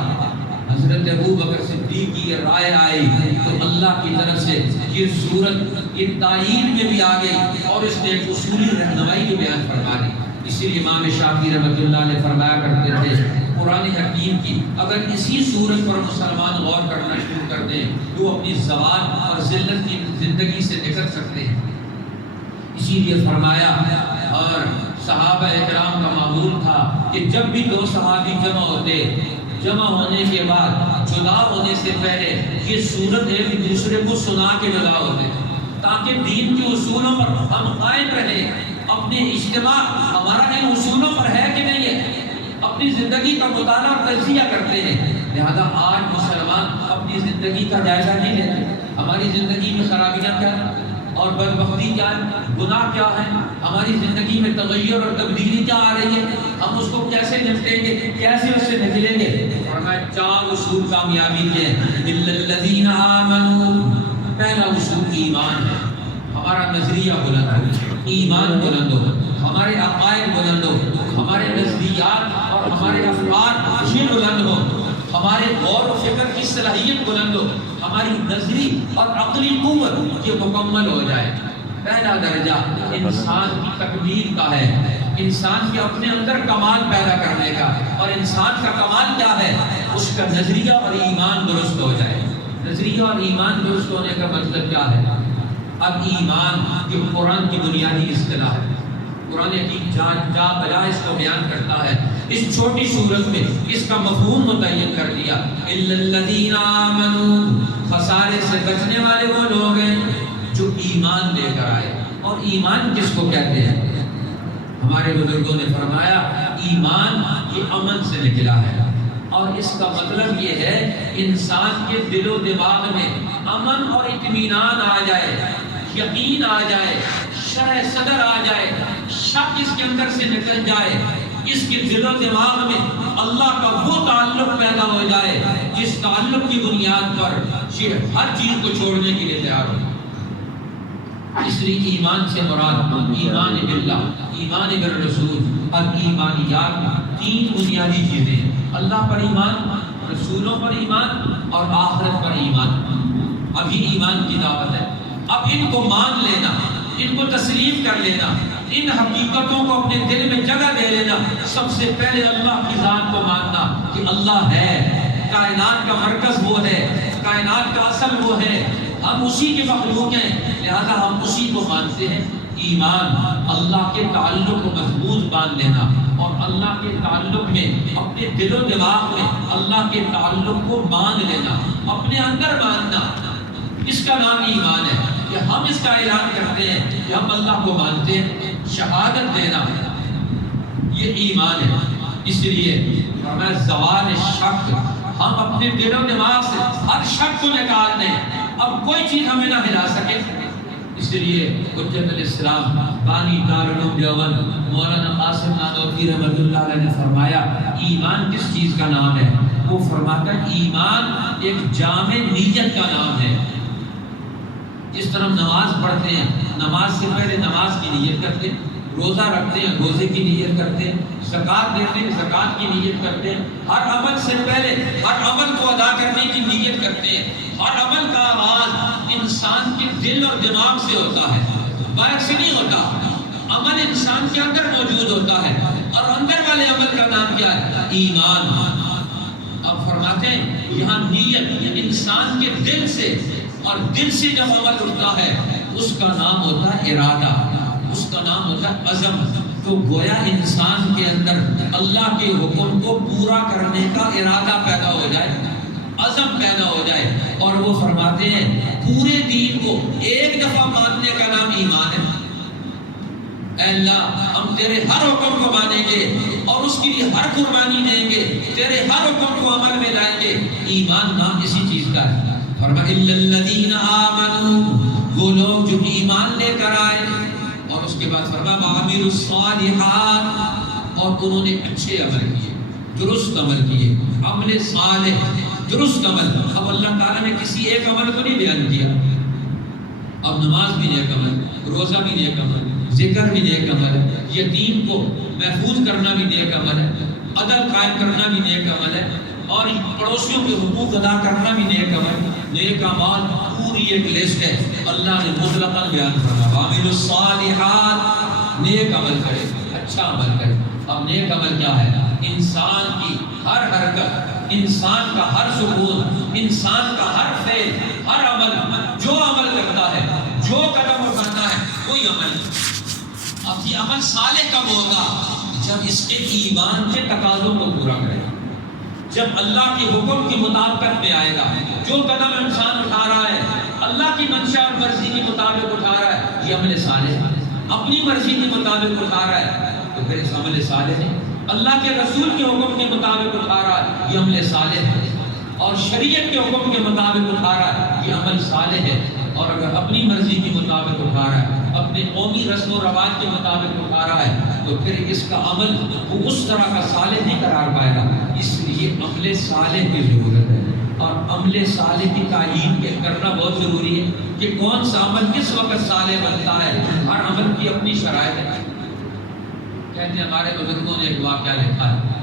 حضرت ابوبکر صدیق کی یہ رائے آئی تو اللہ کی طرف سے یہ صورت یہ تائید میں بھی آ گئی، اور اس نے ایک اصولی رہنمائی بھی بیان فرما دی۔ اسی لیے امام شافعی رحمۃ اللہ علیہ فرمایا کرتے تھے قرآن حکیم کی اگر اسی صورت پر مسلمان غور کرنا شروع کر دیں تو وہ اپنی زوال اور ذلت کی زندگی سے نکل سکتے ہیں۔ اسی لیے فرمایا، اور صحابہ اکرام کا معمول تھا کہ جب بھی 2 صحابی جمع ہوتے، جمع ہونے کے بعد جدا ہونے سے پہلے یہ صورت ایک دوسرے کو سنا کے جدا ہوتے تاکہ دین کے اصولوں پر ہم قائم رہیں۔ اپنے اجتماع ہمارا ان اصولوں پر ہے کہ نہیں ہے، اپنی زندگی کا مطالعہ اور تجزیہ کرتے ہیں۔ لہذا آج مسلمان اپنی زندگی کا جائزہ نہیں لیتے، ہماری زندگی میں خرابیاں کیا ہیں اور بدبختی کیا ہے، گناہ کیا ہے، ہماری زندگی میں تغیر اور تبدیلی کیا آ رہی ہے، ہم اس کو کیسے نپٹیں گے، کیسے اس سے نکلیں گے۔ فرمایا 4 اصول کامیابی کے ہیں۔ الا الذین آمنوا، پہلا اصول ایمان ہے، ہمارا نظریہ بلند ہو، ایمان بلند ہو، ہمارے عقائد بلند ہو، ہمارے نظریات اور ہمارے افکار یہ بلند ہو، ہمارے غور و فکر کی صلاحیت بلند ہو، ہماری نظری اور عقلی قوت یہ مکمل ہو جائے۔ پہلا درجہ انسان کی تکمیل کا ہے، انسان کے اپنے اندر کمال پیدا کرنے کا، اور انسان کا کمال کیا ہے؟ اس کا نظریہ اور ایمان درست ہو جائے۔ نظریہ اور ایمان درست ہونے کا مطلب کیا ہے؟ اب ایمان جو قرآن کی بنیادی اصطلاح ہے، قرآن حکیم جا بجا اس کو بیان کرتا ہے، اس چھوٹی صورت میں اس کا مفہوم متعین کر دیا، الا الذین آمنوا، خسارے سے بچنے والے وہ لوگ ہیں جو ایمان لے کر آئے۔ اور ایمان کس کو کہتے ہیں؟ ہمارے بزرگوں نے فرمایا ایمان یہ امن سے نکلا ہے، اور اس کا مطلب یہ ہے انسان کے دل و دماغ میں امن اور اطمینان آ جائے، یقین آ جائے، شرح صدر آ جائے، شک اس کے اندر سے نکل جائے، اس کے دل و دماغ میں اللہ کا وہ تعلق پیدا ہو جائے جس تعلق کی بنیاد پر یہ ہر چیز کو چھوڑنے کے لیے تیار ہو۔ اس لیے ایمان سے مراد ایمان باللہ، ایمان بالرسول، اور ایمانیات تین بنیادی چیزیں ہیں، اللہ پر ایمان، رسولوں پر ایمان اور آخرت پر ایمان۔ اب یہ ایمان کی دعوت ہے۔ اب ان کو مان لینا، ان کو تسلیم کر لینا، ان حقیقتوں کو اپنے دل میں جگہ دے لینا۔ سب سے پہلے اللہ کی ذات کو ماننا کہ اللہ ہے، کائنات کا مرکز وہ ہے، کائنات کا اصل وہ ہے، ہم اسی کے مخلوق ہیں، لہذا ہم اسی کو مانتے ہیں۔ ایمان اللہ کے تعلق کو مضبوط باندھ لینا، اور اللہ کے تعلق میں اپنے دل و دماغ میں اللہ کے تعلق کو باندھ لینا، اپنے اندر باندھنا، اس کا نام ایمان ہے۔ کہ ہم اس کا اعلان کرتے ہیں کہ ہم اللہ کو مانتے ہیں، شہادت دینا، یہ ایمان ہے۔ اس لیے فرمایا زوال شک، ہم اپنے دل و دماغ سے ہر شک کو نکال دیں، اب کوئی چیز ہمیں نہ ہلا سکے۔ اس لیے حجت الاسلام بانی دارالعلوم دیوبند مولانا قاسم نانوتوی رحمۃ اللہ علیہ نے فرمایا ایمان کس چیز کا نام ہے؟ وہ فرماتا ہے ایمان ایک جامع نیت کا نام ہے۔ جس طرح نماز پڑھتے ہیں، نماز سے پہلے نماز کی نیت کرتے ہیں، روزہ رکھتے ہیں روزے کی نیت کرتے ہیں، زکوٰۃ دیتے ہیں زکوٰۃ کی نیت کرتے ہیں، ہر عمل سے پہلے ہر عمل کو ادا کرنے کی نیت کرتے ہیں۔ ہر عمل کا آغاز انسان کے دل اور دماغ سے ہوتا ہے، باہر سے نہیں ہوتا۔ عمل انسان کے اندر موجود ہوتا ہے، اور اندر والے عمل کا نام کیا ہے؟ ایمان۔ اب فرماتے ہیں یہاں نیت انسان کے دل سے، اور دل سے جب عمل اٹھتا ہے اس کا نام ہوتا ہے ارادہ، اس کا نام ہوتا ہے عزم۔ تو گویا انسان کے اندر اللہ کے حکم کو پورا کرنے کا ارادہ پیدا ہو جائے، عزم پیدا ہو جائے، اور وہ فرماتے ہیں پورے دین کو ایک دفعہ ماننے کا نام ایمان ہے۔ اے اللہ ہم تیرے ہر حکم کو مانیں گے اور اس کے لیے ہر قربانی دیں گے، تیرے ہر حکم کو عمل میں لائیں گے۔ ایمان نام اسی چیز کا ہے۔ فرمایا الا الذین آمنوا، وہ لوگ جو ایمان لے کر آئے، اور اس کے بعد فرمایا وعملوا الصالحات، اور انہوں نے اچھے عمل کیے، درست عمل کیے، عمل صالح، درست عمل۔ اب اللہ تعالیٰ نے کسی ایک عمل کو نہیں بیان کیا، اب نماز بھی نیک عمل، روزہ بھی نیک عمل، ذکر بھی نیک عمل ہے، یتیم کو محفوظ کرنا بھی نیک عمل ہے، عدل قائم کرنا بھی نیک عمل ہے، اور پڑوسیوں کے حقوق ادا کرنا بھی نیک عمل۔ نیک اعمال پوری ایک لسٹ ہے، اللہ نے مطلقاً بیان فرمایا وعملوا الصالحات، نیک عمل کرے، اچھا عمل کرے۔ اب نیک عمل کیا ہے؟ انسان کی ہر حرکت، انسان کا ہر سکون، انسان کا ہر فعل، ہر عمل، جو عمل کرتا ہے، جو قدم اٹھاتا ہے، وہی عمل۔ اب یہ عمل صالح کب ہوگا؟ جب اس کے ایمان کے تقاضوں کو پورا کرے، جب اللہ کے حکم کی مطابقت میں آئے گا۔ جو قدم انسان اٹھا رہا ہے اللہ کی منشا اور مرضی کے مطابق اٹھا رہا ہے، یہ عمل صالح ہے۔ اپنی مرضی کے مطابق اٹھا رہا ہے تو پھر اس عمل صالح ہے۔ اللہ کے رسول کے حکم کے مطابق اٹھا رہا ہے، یہ عمل صالح ہے، اور شریعت کے حکم کے مطابق اٹھا رہا ہے، یہ عمل صالح ہے۔ اور اگر اپنی مرضی کے مطابق اٹھا رہا ہے، اپنے قومی رسم و رواج کے مطابق اٹھا رہا ہے، تو پھر اس کا عمل وہ اس طرح کا صالح نہیں قرار پائے گا۔ اس لیے عمل صالح کی ضرورت ہے، اور عمل صالح کی تعین کرنا بہت ضروری ہے کہ کون سا عمل کس وقت صالح بنتا ہے۔ ہر عمل کی اپنی شرائط ہے۔ کہتے ہیں ہمارے بزرگوں نے ایک واقعہ لکھا ہے،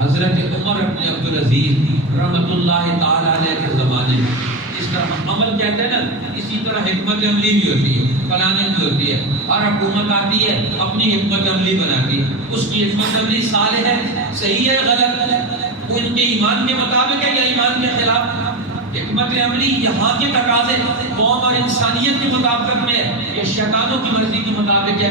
حضرت عمر بن عبدالعزیز رحمۃ اللہ تعالی علیہ کے زمانے میں، اس طرح عمل کہتے ہیں نا، اسی طرح حکمت عملی بھی ہوتی ہے، پلاننگ بھی ہوتی ہے۔ ہر حکومت آتی ہے اپنی حکمت عملی بناتی ہے، اس کی حکمت عملی صالح ہے، صحیح ہے، غلط ہے، وہ ان کے ایمان کے مطابق ہے یا ایمان کے خلاف؟ حکمت عملی یہاں کے تقاضے قوم اور انسانیت کے مطابقت میں ہے، یہ شیطانوں کی مرضی کے مطابق ہے،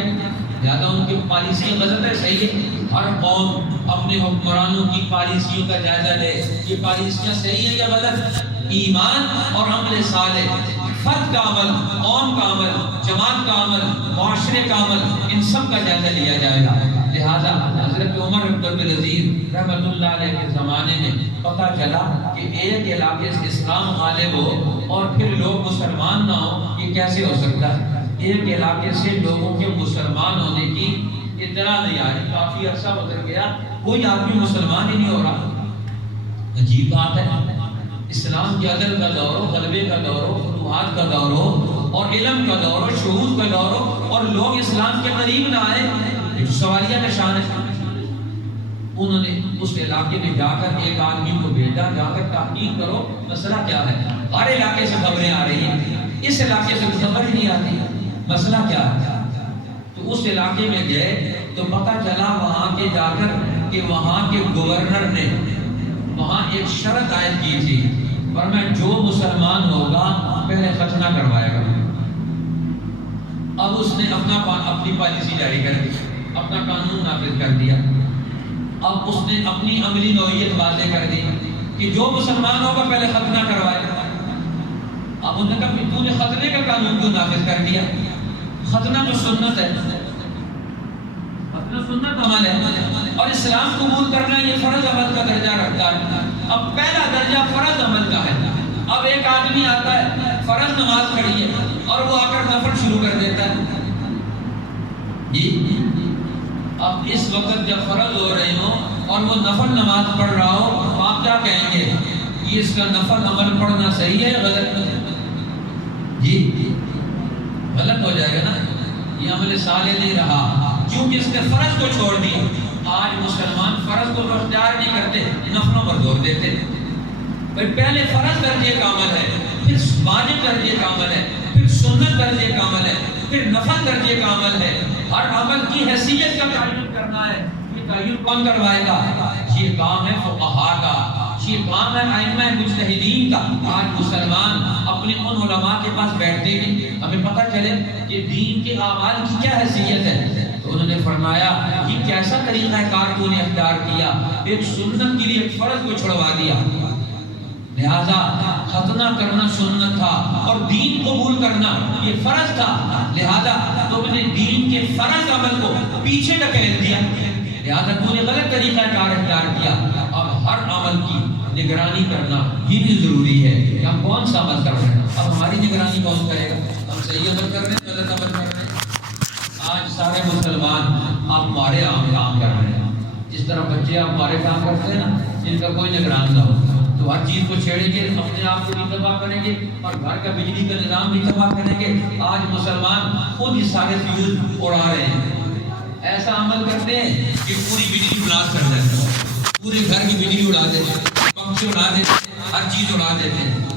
لہٰذا ان کی پالیسیاں غلط ہے، صحیح ہے۔ ہر قوم اپنے حکمرانوں کی پالیسیوں کا جائزہ لے، یہ پالیسیاں صحیح ہیں یا غلط؟ ایمان اور عمل صالح، فرد کا عمل، قوم کا عمل، جماعت کا عمل، معاشرے کا عمل، ان سب کا جائزہ لیا جائے گا۔ لہذا حضرت عمر بن عبدالعزیز رحمۃ اللہ علیہ کے زمانے میں پتہ چلا کہ ایک علاقے سے اسلام غالب ہو اور پھر لوگ مسلمان نہ ہو، یہ کیسے ہو سکتا ہے؟ ایک علاقے سے لوگوں کے مسلمان ہونے کی اطلاع نہیں آ رہی، کافی عرصہ گزر گیا، کوئی آدمی مسلمان ہی نہیں ہو رہا۔ عجیب بات ہے، اسلام کے عدل کا دور ہو، غلبے کا دور ہو، فتوحات کا دور ہو، اور علم کا دور ہو، شعور کا دور ہو، اور لوگ اسلام کے قریب نہ آئے، یہ سوالیہ نشان ہے۔ انہوں نے اس علاقے میں جا کر ایک آدمی کو بھیجا، جا کر تحقیق کرو مسئلہ کیا ہے۔ ہر علاقے سے خبریں آ رہی ہیں، اس علاقے سے خبر ہی نہیں آتی، مسئلہ کیا ہے؟ تو اس علاقے میں گئے تو پتہ چلا وہاں کے جا کر کہ وہاں کے گورنر نے وہاں ایک شرط عائد کی تھی، فرمایا جو مسلمان ہوگا پہلے ختنہ کروائے گا۔ اب اس نے اپنی پالیسی جاری کر دی، اپنا قانون نافذ کر دیا۔ اب اس نے اپنی عملی نوعیت واضح کر دی کہ جو مسلمان ہوگا پہلے ختنہ کروائے گا۔ اب انہوں نے کہا کہ تو نے ختنے کا قانون کیوں نافذ کر دیا؟ ختنہ جو سنت ہے، ختنہ سنت عمل ہے، اور اسلام قبول کرنا یہ فرض عمل کا درجہ رکھتا ہے۔ اب پہلا درجہ فرض عمل کا ہے۔ اب ایک آدمی آتا ہے، فرض نماز پڑھی ہے اور وہ آ کر نفل شروع کر دیتا ہے جی۔ اب اس وقت جب فرض ہو رہے ہوں اور وہ نفل نماز پڑھ رہا ہو تو آپ کیا کہیں گے؟ یہ اس کا نفل عمل پڑھنا صحیح ہے غلط جی؟ غلط ہو جائے گا نا، یہ عمل صالح نہیں رہا، کیونکہ اس نے فرض کو چھوڑ دی۔ آج مسلمان فرض کو اختیار نہیں کرتے، نفلوں پر زور دیتے۔ پہلے فرض درجے کا عمل ہے، پھر واجب درجے کا عمل ہے، پھر سنت درجے کا عمل ہے، پھر نفل درجے کا عمل ہے۔ ہر عمل کی حیثیت کا تعین کرنا ہے، یہ تعین کون کروائے گا؟ یہ کام ہے فقہاء کا، یہ کام ہے ائمہ مجتہدین کا۔ آج مسلمان اپنے ان علماء کے پاس بیٹھتے ہیں، ہمیں پتہ چلے کہ دین کے اعمال کی کیا حیثیت ہے۔ تو انہوں نے فرمایا یہ کیسا طریقہ کار تو نے اختیار کیا، ایک سنت کے لیے ایک فرض کو چھڑوا دیا۔ لہذا ختنہ کرنا سنت تھا اور دین قبول کرنا یہ فرض تھا، لہذا تو نے دین کے فرض عمل کو پیچھے ڈھکیل دیا، لہذا تو نے غلط طریقہ کار اختیار کیا۔ اب ہر عمل کی نگرانی کرنا یہ بھی ضروری ہے کہ ہم کون سا عمل کر رہے ہیں۔ اب ہماری نگرانی کون کرے گا؟ ہم صحیح عمل کر رہے ہیں، غلط عمل کر رہے ہیں؟ آج سارے مسلمان آپ ہمارے کام کر رہے ہیں، جس طرح بچے آپ ہمارے کام کرتے ہیں نا، جن کا کوئی نگران نہ ہو تو ہر چیز کو چھیڑیں گے، اپنے آپ کو بھی تباہ کریں گے اور گھر کا بجلی کا نظام بھی تباہ کریں گے۔ آج مسلمان خود ہی سارے فیوز اڑا رہے ہیں، ایسا عمل کرتے ہیں کہ پوری بجلی بلاس کر دیتے ہیں، پورے گھر کی بجلی اڑا دیتے ہیں، پنکھے اڑا دیتے ہیں، ہر چیز اڑا دیتے ہیں۔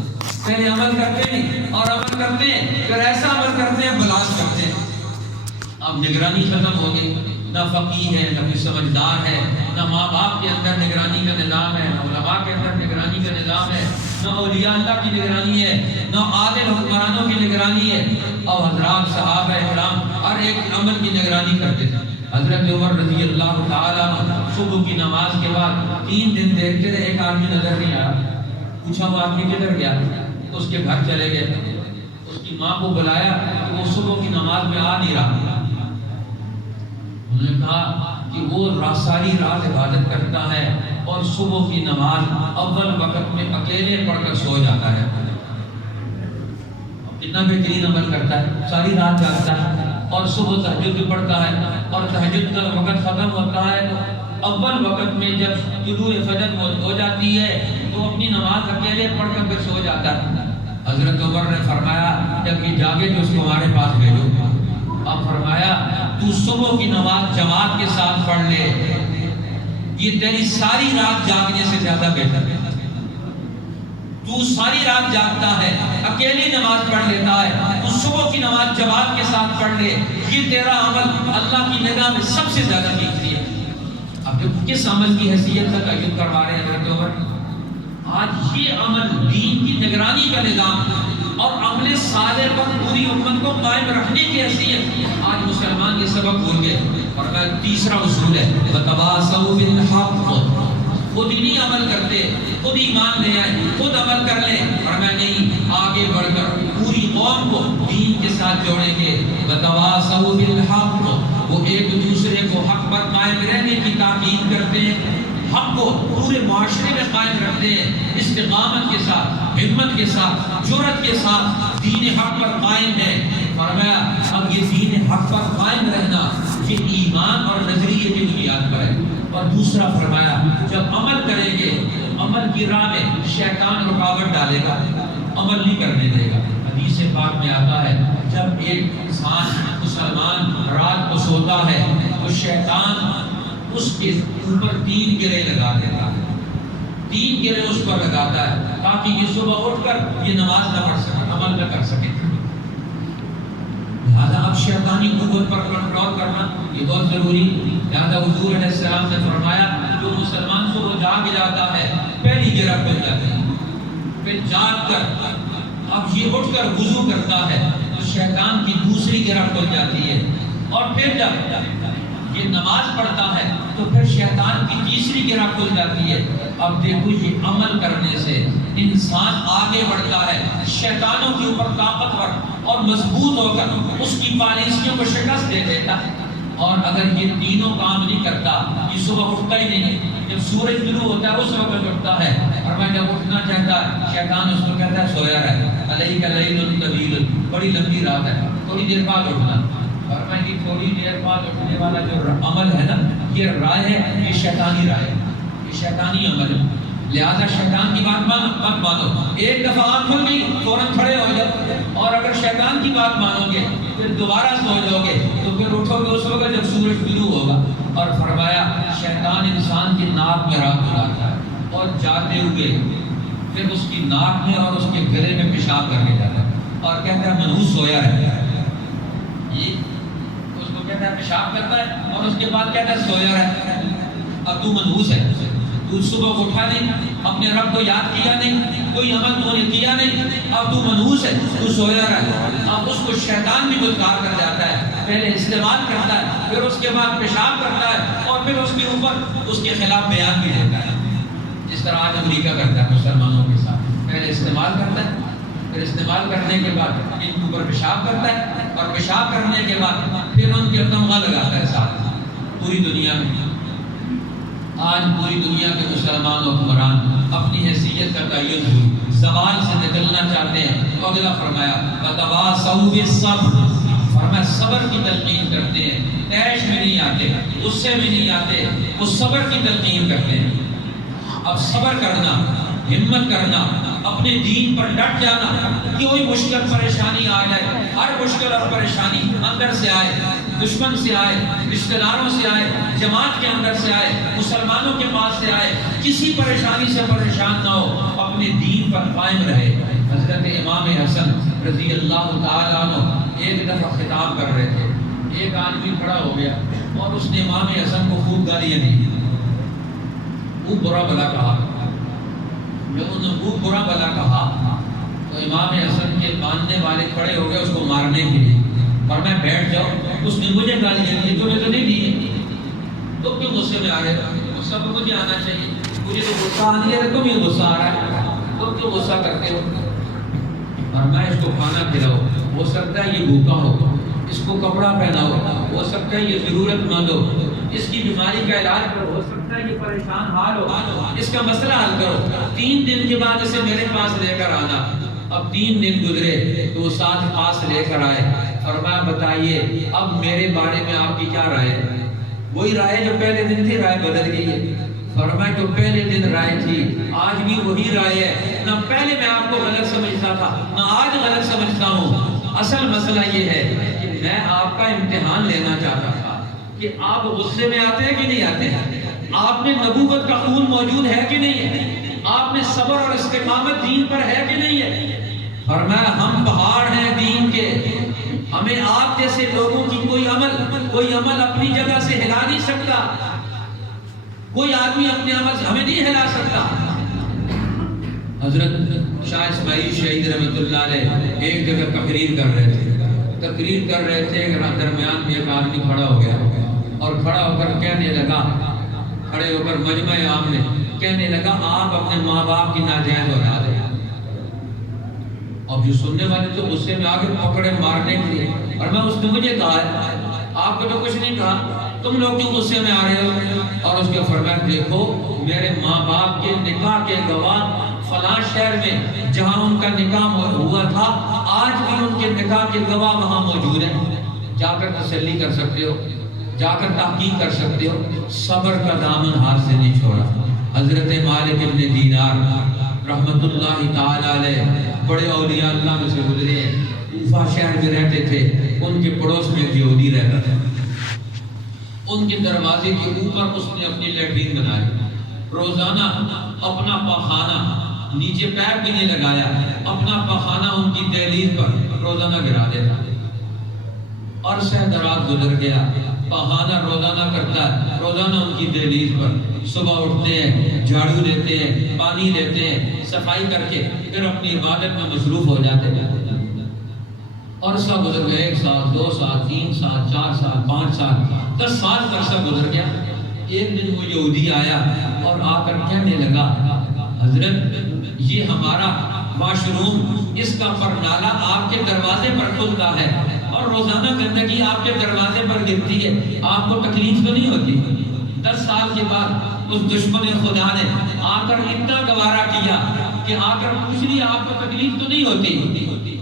پہلے عمل کرتے ہیں اور عمل کرتے ہیں، پھر ایسا عمل کرتے ہیں بلاس کرتے ہیں۔ اب نگرانی ختم ہو گئی، نہ فقیہ ہے، نہ کوئی سمجھدار ہے، نہ ماں باپ کے اندر نگرانی کا نظام ہے، نہ علماء کے اندر نگرانی کا نظام ہے، نہ اولیاء اللہ کی نگرانی ہے، نہ عادل حکمرانوں کی نگرانی ہے۔ اور حضرات صحابہ اکرام ہر ایک عمل کی نگرانی کرتے تھے۔ حضرت عمر رضی اللہ تعالیٰ صبح کی نماز کے بعد 3 دن دیکھتے رہے، ایک آدمی نظر نہیں آیا۔ پوچھا وہ آدمی کدھر گیا؟ اس کے گھر چلے گئے، اس کی ماں کو بلایا کہ وہ صبح کی نماز میں آ نہیں رہا۔ انہوں نے کہا کہ وہ ساری رات عبادت کرتا ہے اور صبح کی نماز اول وقت میں اکیلے پڑھ کر سو جاتا ہے۔ کتنا بہترین عمل کرتا ہے، ساری رات جاگتا ہے اور صبح تہجد بھی پڑھتا ہے، اور تہجد کا وقت ختم ہوتا ہے تو اول وقت میں جب طلوع فجر ہو جاتی ہے تو اپنی نماز اکیلے پڑھ کر پھر سو جاتا ہے۔ حضرت عمر نے فرمایا جب یہ جاگے تو اس کو ہمارے پاس بھیجو۔ اب فرمایا تو صبح کی نماز جماعت کے ساتھ پڑھ لے، یہ تیری ساری رات جاگنے سے زیادہ بہتر ہے۔ تو ساری رات جاگتا ہے، اکیلی نماز پڑھ لیتا ہے، تو صبح کی نماز جماعت کے ساتھ پڑھ لے، یہ تیرا عمل اللہ کی نگاہ میں سب سے زیادہ قیمتی ہے۔ اب جو کس عمل کی حیثیت کا تعین کروا رہے ہیں حضرت عمر؟ آج یہ عمل دین کی نگرانی کا نظام اور عمل صالح پر پوری امت کو قائم رکھنے کی حیثیت آج مسلمان یہ سبق بھول گئے۔ اور تیسرا اصول ہے وتواصوا بالحق، خود ہی نہیں عمل کرتے، خود ایمان لے آئے، خود عمل کر لیں، اور میں نہیں آگے بڑھ کر پوری قوم کو دین کے ساتھ جوڑیں گے۔ وتواصوا بالحق، وہ ایک دوسرے کو حق پر قائم رہنے کی تاکید کرتے ہیں، حق کو پورے معاشرے میں قائم رکھتے ہیں، استقامت کے ساتھ، ہمت کے ساتھ، جرأت کے ساتھ دین حق پر قائم ہے۔ فرمایا اب یہ دین حق پر قائم رہنا یہ ایمان اور نظریے کی بنیاد پر ہے۔ اور دوسرا فرمایا جب عمل کریں گے عمل کی راہ میں شیطان رکاوٹ ڈالے گا، عمل نہیں کرنے دے گا۔ حدیث پاک میں آتا ہے جب ایک انسان مسلمان رات کو سوتا ہے تو شیطان اس کے اوپر 3 گرے لگا دیتا ہے، 3 گرے اس پر لگاتا ہے تاکہ یہ صبح اٹھ کر یہ نماز نہ پڑھ سکے، عمل نہ کر سکے۔ لہٰذا اب شیطانی قوت پر کنٹرول کرنا یہ بہت ضروری۔ لہٰذا حضور علیہ السلام نے فرمایا جو مسلمان صبح جاگ جاتا ہے پہلی گرہ کھل جاتی ہے، پھر جاگ کر اب یہ اٹھ کر وضو کرتا ہے تو شیطان کی دوسری گرہ کھل جاتی ہے، اور پھر جب یہ نماز پڑھتا ہے تو پھر شیطان کی تیسری گرہ کھل جاتی ہے۔ اب دیکھو یہ عمل کرنے سے انسان آگے بڑھتا ہے، شیطانوں کے اوپر طاقتور اور مضبوط ہو کر اس کی پالیسیوں کو شکست دے دیتا ہے۔ اور اگر یہ تینوں کام نہیں کرتا، یہ صبح اٹھتا ہی نہیں ہے، جب سورج طلوع ہوتا ہے اس وقت اٹھتا ہے، اور میں جب اٹھنا چاہتا ہے شیطان اس کو کہتا ہے سویا رہے، علیک لیل طویل، بڑی لمبی رات ہے، تھوڑی دیر بعد اٹھنا۔ اور میں کہ تھوڑی دیر بعد اٹھنے والا جو عمل ہے نا یہ رائے ہے، یہ شیطانی رائے ہے، یہ شیطانی عمل ہے۔ لہذا شیطان کی بات مت مانو، ایک دفعہ آنکھ کھل گئی فوراً کھڑے ہو جاؤ، اور اگر شیطان کی بات مانو گے پھر دوبارہ سو جاؤ گے تو پھر اٹھو گے اس وقت جب سورج طلوع ہوگا۔ اور فرمایا شیطان انسان کی ناک میں رات ڈالتا ہے اور جاتے ہوئے پھر اس کی ناک میں اور اس کے گلے میں پیشاب کرنے جاتا ہے اور کہتا ہے منحوس سویا رہتا ہے۔ یہ اس کو کہتا ہے پیشاب کرتا ہے اور اس کے بعد کہتا ہے سویا رہتا ہے۔ اب تو منحوس ہے، تو صبح اٹھا نہیں، اپنے رب کو یاد کیا نہیں، کوئی عمل تو نے کیا نہیں، اب تو منحوس ہے، تو سویا رہا۔ اب اس کو شیطان بھی گدگار کر جاتا ہے، پہلے استعمال کرتا ہے، پھر اس کے بعد پیشاب کرتا ہے، اور پھر اس کے اوپر اس کے خلاف بیان بھی دیتا ہے، جس طرح آج امریکہ کرتا ہے مسلمانوں کے ساتھ، پہلے استعمال کرتا ہے، پھر استعمال کرنے کے بعد ان کے اوپر پیشاب کرتا ہے، اور پیشاب کرنے کے بعد پھر ان کے تمغہ لگاتا ہے ساتھ پوری دنیا میں۔ آج پوری دنیا کے مسلمان و حکمران اپنی حیثیت کا تعین ہوئی، زوال سے نکلنا چاہتے ہیں تو اگلا فرمایا وتواصوا بالصبر، فرمایا صبر کی تلقین کرتے ہیں، عیش میں نہیں آتے، غصے میں نہیں آتے، وہ صبر کی تلقین کرتے ہیں۔ اب صبر کرنا، ہمت کرنا، اپنے دین پر ڈٹ جانا، کوئی مشکل پریشانی آ جائے، ہر مشکل اور پریشانی اندر سے آئے، دشمن سے آئے، رشتہ داروں سے آئے، جماعت کے اندر سے آئے، مسلمانوں کے پاس سے آئے، کسی پریشانی سے پریشان نہ ہو، اپنے دین پر قائم رہے۔ حضرت امام حسن رضی اللہ تعالیٰ عنہ ایک دفعہ خطاب کر رہے تھے، ایک آدمی کھڑا ہو گیا اور اس نے امام حسن کو خوب گالیاں دی، خوب برا بلا کہا۔ جب انہوں نے خوب برا بلا کہا تو امام حسن کے ماننے والے کھڑے ہو گئے اس کو مارنے کے لیے، اور میں بیٹھ جاؤ، اس نے مجھے گالیاں دی، تمہیں تو نہیں دی، تو کیوں غصے میں آ رہے ہو؟ غصہ تو مجھے آنا چاہیے، مجھے تو غصہ آ نہیں ہے، تمہیں غصہ آ رہا ہے، تم کیوں غصہ کرتے ہو؟ اور میں اس کو کھانا کھلاؤ، ہو سکتا ہے یہ بھوکا ہو، اس کو کپڑا پہناؤ، ہو سکتا ہے یہ ضرورت مند ہو، اس کی بیماری کا علاج کرو، ہو سکتا ہے یہ پریشان حال ہو، اس کا مسئلہ حل کرو، 3 دن کے بعد اسے میرے پاس لے کر آنا۔ اب 3 دن گزرے تو وہ ساتھ پاس لے کر آئے، فرمایا بتائیے اب میرے بارے میں آپ کی کیا رائے ہے؟ وہی رائے جو پہلے دن تھی، رائے بدل گئی ہے۔ فرمایا جو پہلے دن رائے تھی آج بھی وہی رائے ہے، نہ پہلے میں آپ کو غلط سمجھتا تھا نہ آج غلط سمجھتا ہوں۔ اصل مسئلہ یہ ہے کہ میں آپ کا امتحان لینا چاہتا تھا کہ آپ غصے میں آتے ہیں کہ نہیں آتے ہیں، آپ میں نبوت کا خون موجود ہے کہ نہیں ہے، آپ میں صبر اور استقامت دین پر ہے کہ نہیں ہے۔ فرمایا ہم پہاڑ ہیں دین کے، ہمیں آپ جیسے لوگوں کی کوئی عمل اپنی جگہ سے ہلا نہیں سکتا، کوئی آدمی اپنے عمل سے ہمیں نہیں ہلا سکتا۔ حضرت شاہ اسماعیل شہید رحمۃ اللہ علیہ ایک جگہ تقریر کر رہے تھے درمیان میں ایک آدمی کھڑا ہو گیا اور کھڑا ہو کر کہنے لگا، کھڑے ہو کر مجمع عام میں کہنے لگا آپ اپنے ماں باپ کی ناجائز اولاد ہیں۔ اب جو سننے والے تو غصے میں آگے پکڑے مارنے کے لیے، اور میں اس نے مجھے کہا ہے آپ کو تو کچھ نہیں کہا، تم لوگ کیوں غصے میں آ رہے ہو؟ اور اس کے فرمایا دیکھو میرے ماں باپ کے نکاح کے گواہ فلاں شہر میں جہاں ان کا نکاح ہوا تھا آج بھی ان کے نکاح کے گواہ وہاں موجود ہیں، جا کر تسلی کر سکتے ہو، جا کر تحقیق کر سکتے ہو۔ صبر کا دامن ہاتھ سے نہیں چھوڑا۔ حضرت مالک ابن دینار رحمت اللہ تعالی علیہ بڑے اولیاء اللہ میں سے گزرے ہیں، کوفہ شہر میں رہتے تھے، ان کے پڑوس میں ایک یہودی رہتا تھا، ان کے دروازے کے اوپر اس نے اپنی لیٹرین بنائی، روزانہ اپنا پاخانہ نیچے پیر بھی نہیں لگایا، اپنا پاخانہ ان کی دہلیز پر روزانہ گرا دیتا، عرصہ دراز گزر گیا، پاخانہ روزانہ کرتا ہے، روزانہ ان کی دہلیز پر صبح اٹھتے ہیں، جھاڑو لیتے ہیں، پانی لیتے ہیں، صفائی کر کے پھر اپنی عبادت میں مصروف ہو جاتے ہیں۔ عرصہ گزر گیا، 1 سال 2 سال 3 سال 4 سال 5 سال 10 سال کا عرصہ گزر گیا۔ ایک دن وہ یہودی آیا اور آ کر کہنے لگا حضرت یہ ہمارا واش روم، اس کا پرنالہ آپ کے دروازے پر کھلتا ہے اور روزانہ گندگی آپ کے دروازے پر گرتی ہے، آپ کو تکلیف تو نہیں ہوتی؟ 10 سال کے بعد اس دشمن خدا نے آ کر اتنا گوارا کیا کہ آ کر پوچھ لیا آپ کو تکلیف تو نہیں ہوتی؟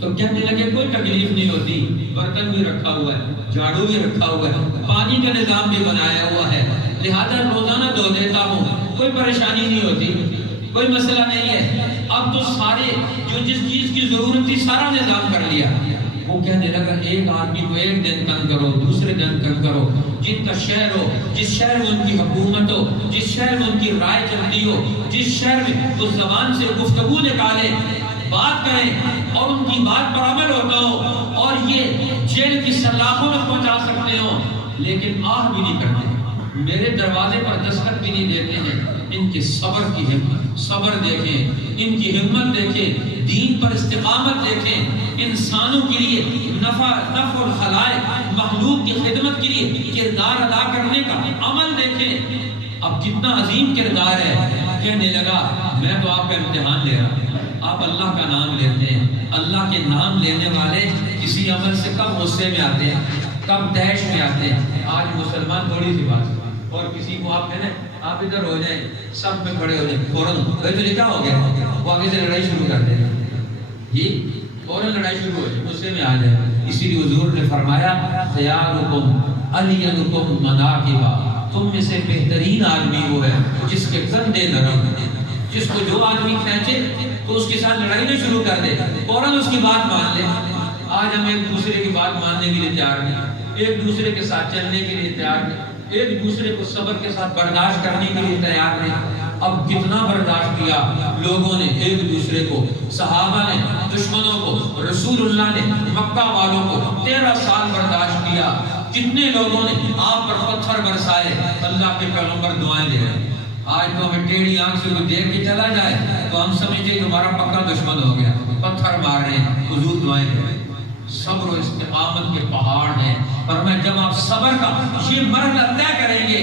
تو کہنے لگے کوئی تکلیف نہیں ہوتی، برتن بھی رکھا ہوا ہے، جھاڑو بھی رکھا ہوا ہے، پانی کا نظام بھی بنایا ہوا ہے، لہذا روزانہ دھو دیتا ہوں، کوئی پریشانی نہیں ہوتی، کوئی مسئلہ نہیں ہے۔ اب تو سارے جو جس چیز کی ضرورت تھی سارا نظام کر لیا۔ وہ کہنے لگا ایک آدمی کو ایک دن تنگ کرو، دوسرے دن تنگ کرو، جن کا شہر ہو، جس شہر میں ان کی حکومت ہو، جس شہر میں ان کی رائے چلتی ہو، جس شہر میں اس زبان سے گفتگو نکالے، بات کریں اور ان کی بات پر عمل ہوتا ہو اور یہ جیل کی سلاخوں میں پہنچا سکتے ہو، لیکن آہ بھی نہیں کرتے، میرے دروازے پر دستک بھی نہیں دیتے ہیں۔ ان کے صبر کی ہمت، صبر دیکھیں، ان کی ہمت دیکھیں، دین پر استقامت دیکھیں، انسانوں کے لیے نفع الخلائق مخلوق کی خدمت کے لیے کردار ادا کرنے کا عمل دیکھیں۔ اب کتنا عظیم کردار ہے۔ کہنے لگا میں تو آپ کا امتحان لے رہا ہوں، آپ اللہ کا نام لیتے ہیں، اللہ کے نام لینے والے کسی عمل سے کب غصے میں آتے ہیں، کب دہش میں آتے ہیں۔ آج مسلمان تھوڑی سی بات اور کسی کو آپ کہنے آپ ادھر ہو جائیں، سب میں کھڑے ہو جائیں، فوراً تو کیا ہو گیا، وہ آگے سے لڑائی شروع کر دیں، یہ فوراً لڑائی شروع ہو جائے، غصے میں آ جائے۔ اسی لیے حضور نے فرمایا خیارکم الینکم مناکبا، تم میں سے بہترین آدمی وہ ہے جس کے کندھے نرم ہیں، جس کو جو آدمی کھینچے تو اس کے ساتھ لڑائی نہ شروع کر دے، فوراً اس کی بات مان لے۔ آج ہم ایک دوسرے کی بات ماننے کے لیے تیار نہیں، ایک دوسرے کے ساتھ چلنے کے لیے تیار نہیں، ایک دوسرے کو صبر کے ساتھ برداشت کرنے کے لیے تیار نہیں۔ اب کتنا برداشت کیا لوگوں نے ایک دوسرے کو، صحابہ نے دشمنوں کو، رسول اللہ نے مکہ والوں کو 13 سال برداشت کیا۔ کتنے لوگوں نے آپ پر پتھر برسائے، اللہ کے پیغمبر دعائیں دے رہے ہیں۔ آج تو ہمیں ٹیڑھی آنکھ سے کوئی دیکھ کے چلا جائے تو ہم سمجھتے کہ ہمارا پکا دشمن ہو گیا، پتھر مار رہے ہیں، حضور دعائیں دے رہے ہیں۔ صبر و استقامت کے پہاڑ ہیں، پر میں جب آپ صبر کا یہ مرحلہ طے کریں گے،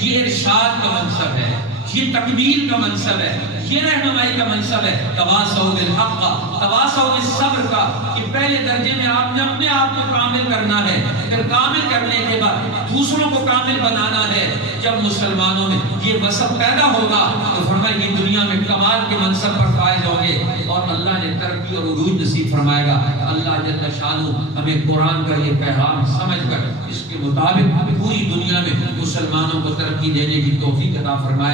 یہ ارشاد کا منصب ہے، یہ تکمیل کا منصب ہے، یہ رہنمائی کا منصب ہے، تواصوا بالحق کا، تواصوا بالصبر کا، کہ پہلے درجے میں آپ نے اپنے آپ کو کامل کرنا ہے، پھر کامل کرنے کے بعد دوسروں کو کامل بنانا ہے۔ جب مسلمانوں میں یہ وصف پیدا ہوگا تو فرمایا یہ دنیا میں کمال کے منصب پر فائز ہوں گے اور اللہ نے ترقی اور عروج نصیب فرمائے گا۔ اللہ جل شانہ ہمیں قرآن کا یہ پیغام سمجھ کر اس کے مطابق پوری دنیا میں مسلمانوں کو ترقی دینے کی توفیق عطا فرمائے۔